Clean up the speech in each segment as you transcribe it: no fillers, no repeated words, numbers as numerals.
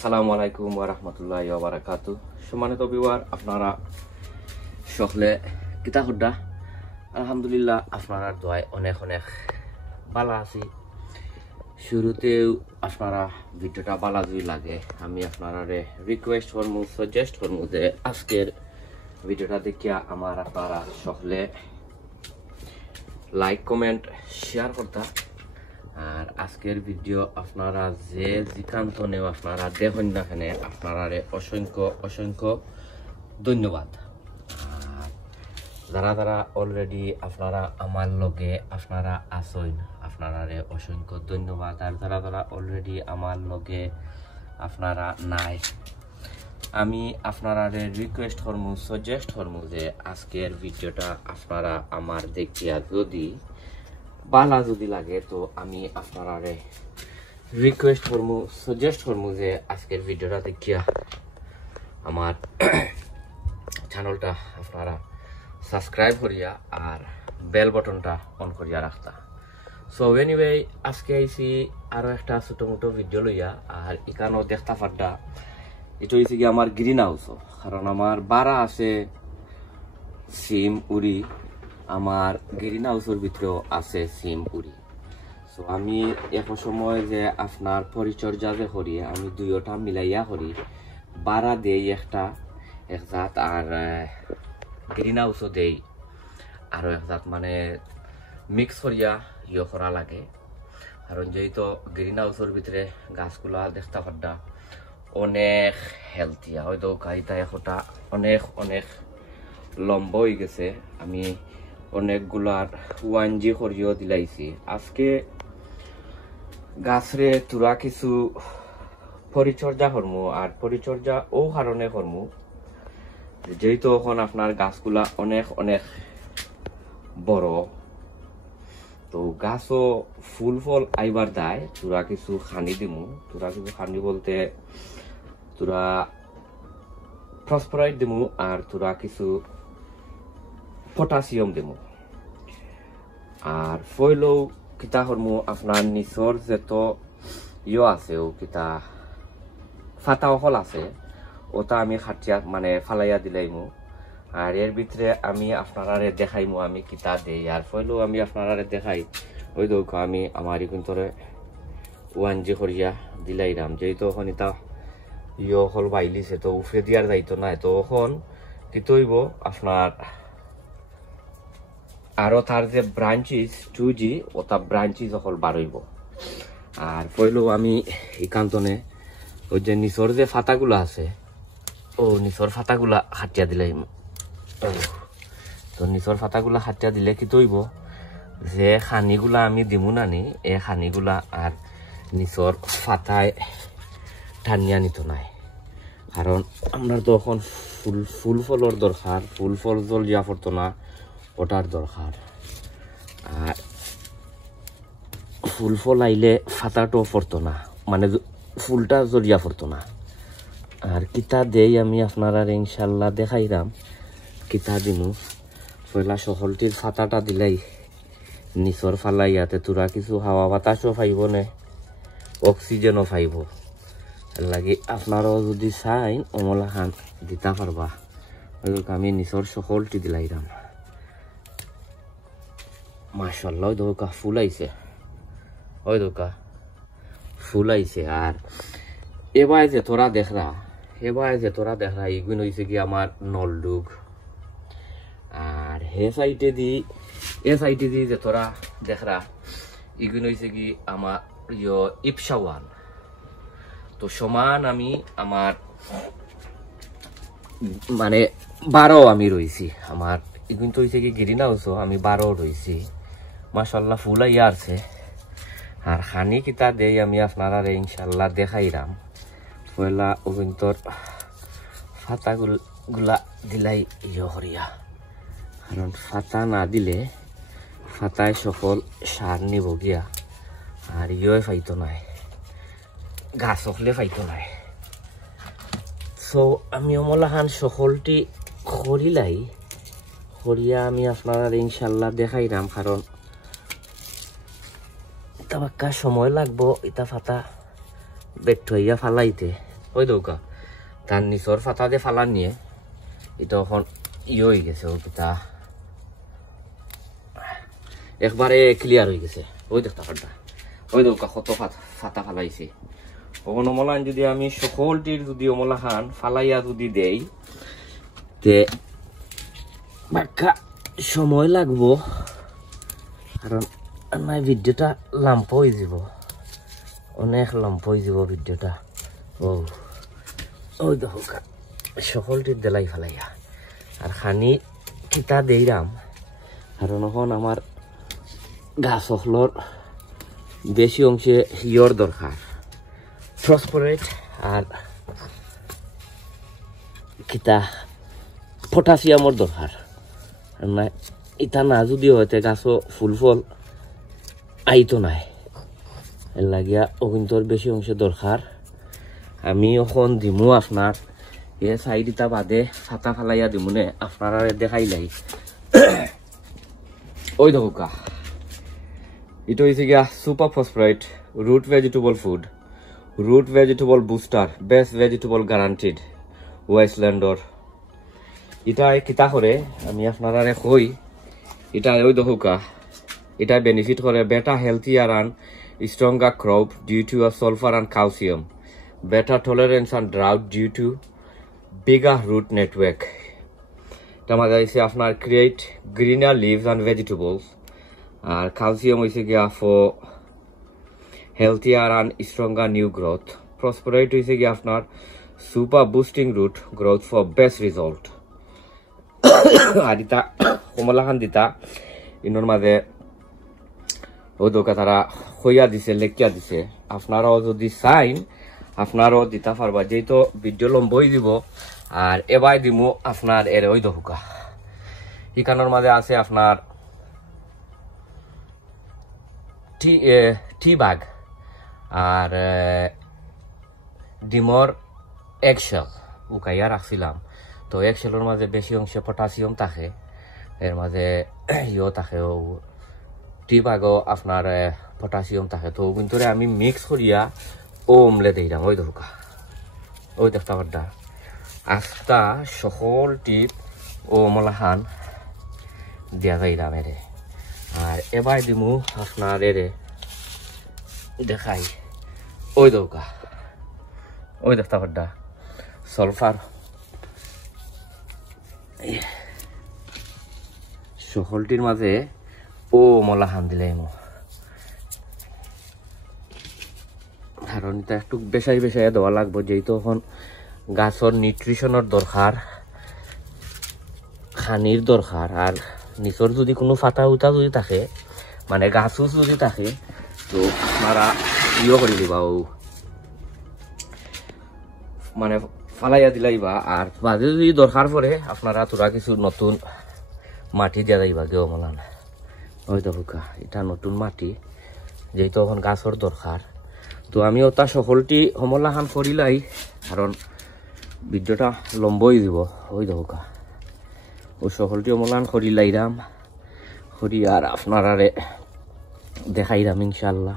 আসসালামু আলাইকুম ওয়া রাহমাতুল্লাহি ওয়া বারাকাতুহু। সম্মানিত ভিউয়ার, আপনারা সকলে কিতা খুদা? আলহামদুলিল্লাহ, আপনারা দোয়ায় অনেক অনেক ভালো আছি। শুরুতেও আপনারা ভিডিওটা ভালো যদি লাগে আমি আপনারা রিকোয়েস্ট করমু, সাজেস্ট করমু যে আজকের ভিডিওটা দেখিয়া আমার আপনারা সকলে লাইক কমেন্ট শেয়ার করতা। আর আজকের ভিডিও আপনারা যে যেখান্ত নেও আপনারা দেখুন না কেন, আপনারা অসংখ্য অসংখ্য ধন্যবাদ। যারা যারা অলরেডি আপনারা আমার লগে আপনারা আসেন, আপনারা অসংখ্য ধন্যবাদ। আর যারা যারা অলরেডি আমার লগে আপনারা নাই, আমি আপনারা রিকোয়েস্ট করমু, সাজেস্ট করমু যে আজকের ভিডিওটা আপনারা আমার দেখিয়া যদি ভালো যদি লাগে তো আমি আপনারা রিকোয়েস্ট করমু, সাজেস্ট করমু যে আজকের ভিডিওটা দেখিয়া আমার চ্যানেলটা আপনারা সাবস্ক্রাইব করিয়া আর বেল বাটনটা অন করিয়া রাখতা। সো এনিওয়ে, আজকে আইসি আরো একটা ছোট মোটো ভিডিও লইয়া। আর এখানেও দেখতা পাড্ডা এটা হয়েছে কি আমার গ্রিন হাউস, কারণ আমার বাড়া আছে সিম উড়ি, আমার গ্রিন হাউসের ভিতরেও আছে সিম উড়ি। সো আমি এক সময় যে আপনার পরিচর্যা যে করি, আমি দুইটা মিলাইয়া করি, বাড়া দেই একটা এক জাত আর গ্রিন হাউসও দেই আরো এক জাত, মানে মিক্স করিয়া ইয়ে করা লাগে। কারণ যেহেতু গ্রিন হাউসের ভিতরে গাছগুলা দেখতে পাড্ডা অনেক হেলথিয়া, হয়তো গাড়িটা একটা অনেক অনেক লম্বা হয়ে গেছে। আমি অনেকগুলার 1G করিও দিলাইছি। আজকে গাছরে তুরা কিছু পরিচর্যা করমু, আর পরিচর্যা ও কারণে করমু যেহেতু এখন আপনার গাছগুলা অনেক অনেক বড়, তো গাছও ফুল ফল আইবার দেয়। তুরা কিছু খানি দিমু, তুরা কিছু খানি বলতে তুরা ফসফরাইট দিমু আর তুরা কিছু পটাশিয়াম দিমু। আর ফইলেও কিতা করমু, আপনার নিচর যেত ইয়ে আছে ও কিতা ফাতা হল আছে, ওটা আমি খাটিয়া মানে ফালাইয়া দিলাইমু। আর এর ভিতরে আমি আপনারা দেখাইমু আমি কিতা দেই। আর ফইলেও আমি আপনারা দেখাই, ওই দেখো আমি আমার কিন্তু 1G করিয়া দিলাইরাম। যেহেতু এখন এটা ইয়ে হল বাইলিছে, তো উফরে দিয়ার যাইতো না, তো এখন কি তৈব আপনার আরো তার যে ব্রাঞ্চিস 2G ওটা ব্রাঞ্চিস হল বাড়ইব। আর পইলেও আমি একান্তনে ওই যে নিচর যে ফাতাগুলা আছে, ও নিচর ফাতাগুলা হাটিয়া দিলাই। তো নিচর ফাতাগুলা হাটিয়া দিলে কি তৈব, যে খানিগুলা আমি দিমু নানি, এই খানিগুলা আর নিচর ফাতায় টানিয়া নিত নাই। কারণ আমরা তো এখন ফুল ফলর দরকার, ফুল ফল জলিয়া পড়তো না ওটার দরকার। আর ফুল ফল আইলে ফাতাটাও পড়তো না, মানে ফুলটা জলিয়া পড়তো না। আর কিতা দেই আমি আপনারা ইনশাল্লাহ দেখাইলাম কিতা দিনু। পয়লা সকলটির ফাতাটা দিলাই নিচর ফালাইয়াতে তুরা কিছু হাওয়া বাতাসও পাইব নে, অক্সিজেনও পাইব। লাগে আপনারাও যদি চাইন অমলা খান দিতা পারবা। আমি নিচর সকলটি দিলাইলাম। মাশাআল্লাহ, ওই দোকা ফুল আইছে, ওই দোকা ফুল আইছে। আর এবার যে তোরা দেখরা, এগুলো হয়েছে কি আমার নলডুগ। আর হে সাইডে দি যে তোরা দেখরা, এগুলো হয়েছে কি আমার ইপসাওয়ান। তো সমান আমি আমার মানে 12 আমি রয়েছি। আমার এগুলো তো হয়েছে কি গ্রিন হাউসও আমি 12 রয়েছি। মাশাআল্লাহ ফুল আইয়া আছে। আর খানি কিতা দেই আমি আপনারা ইনশাল্লাহ দেখাইরাম। পয়লা ওগুন্তর ফাতাগুলা দিলাই ইয়ে করিয়া, কারণ ফাতা না দিলে ফাতায় সকল সার নিব গিয়া, আর ইয়ে ফাইতো নাই, গাছ হলে ফাইতো নাই। সো আমি অমলাহান সকলটি করিলাই করিয়া আমি আপনারা ইনশাল্লাহ দেখাইরাম। কারণ তাবাক্কা সময় লাগবো এটা ফাতা বেট হইয়া ফালাইতে, ওই দৌকা তার নিচর ফাতা দিয়ে ফালান নিয়ে এটা এখন হয়ে গেছে ও কিতা একবারে ক্লিয়ার হয়ে গেছে ওই দেখতে পারটা ওই দৌকা কত ফাতা ফালাইছে ওখান অমলান যদি আমি সকলটির যদি অমলা খান ফালাইয়া যদি দেই তে বাক্কা সময় লাগবো কারণ আমার ভিডিওটা লম্বা হয়ে যাব অনেক লম্বা হয়ে যাব ভিডিওটা ওই দেখো সকলটির দেলাই ফেলাইয়া আর খানি কিতা দেইরাম কারণ এখন আমার গাছ হলর বেশি অংশে হিয়র দরকার ফসফরেট আর কিতা পটাশিয়ামর দরকার না ইটা না যদি হইতে গাছও ফুল ফল আইতো নাই এর লাগিয়া অগুন্তর বেশি অংশ দরকার আমি এখন দিমু আপনার এ সাইড ইটা বাদে ফাতা ফালাইয়া দিমুনে আপনারা দেখাইলাই ওই দেখুকা এটা হয়েছে গিয়া super phosphorite root vegetable food root vegetable booster best vegetable guaranteed ওয়েস্টল্যান্ডর এটা কিতা করে আমি আপনারা কই এটা ওই দেখুকা এটা বেনিফিট করে বেটা healthier and stronger crop due to a sulfur and calcium better tolerance and drought due to bigger root network এটা মাঝে আছে আপনার create greener leaves and vegetables R calcium হইছে গিয়া for healthier and stronger new growth phosphorate হইছে গিয়া আপনার super boosting root growth for best result আর এটা কমলা খান দিতা ইনোর মাঝে ও দোকা তারা হইয়া দিছে লেখিয়া দিছে আপনারাও যদি চাইন আপনারাও দিতা পারবা যেহেতু ভিডিও লম্বই দিব আর এবার দিমু আপনার এর ওই দোকা ইকানোর মাঝে আছে আপনার টি বাগ আর ডিমর এগশেল উকাইয়া রাখছিলাম তো এগশেলের মাঝে বেশি অংশে পটাশিয়াম থাকে এর মাঝে ইও থাকে টি বাগও আপনার পটাশিয়াম থাকে তো কিন্তু আমি মিক্স করিয়া ওমলে দিলাম ওই দরকা ওই দেখতে পারটা আস্তা সকল টিপ ও মলাহান দিয়া যাইলাম এরে আর এবার দিমু আপনার এরে দেখাই ওই দৌকা ওই দেখতে পারটা সালফার সকলটির মাঝে ও মলাহান দিলাই মো কারণ এটা একটু বেশাই দেওয়া লাগবো যেহেতু এখন গাছর নিউট্রিশনের দরকার খানির দরকার আর নিচর যদি কোনো ফাটা উতা যদি থাকে মানে গাছও যদি থাকে তো আপনারা ইয়ে করে দিবা ও মানে ফালাইয়া দিলাইবা আর বাদে যদি দরকার পড়ে আপনারা তোরা কিছু নতুন মাটি দিয়া যাইবা কেউ মলান ওই দেখুকা এটা নতুন মাটি যেহেতু এখন গাছর দরকার তো আমি ওটা সকলটি সমলাখান করিলাই কারণ ভিডিওটা লম্বই দিব ওই দেখুকা ও সকলটি অমলান করিলাইরাম করি আর আপনারারে দেখাইরাম ইনশাল্লাহ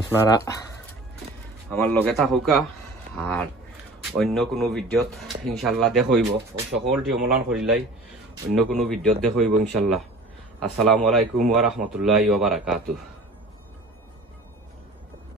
আপনারা আমার লগে থাকুকা আর অন্য কোনো ভিডিওত ইনশাল্লাহ দেখইব ও সকলটি অমলান করিলাই অন্য কোনো ভিডিওত দেখইব ইনশাল্লাহ আসসালামু আলাইকুম ওয়া রাহমাতুল্লাহি ওয়া বারাকাতুহু।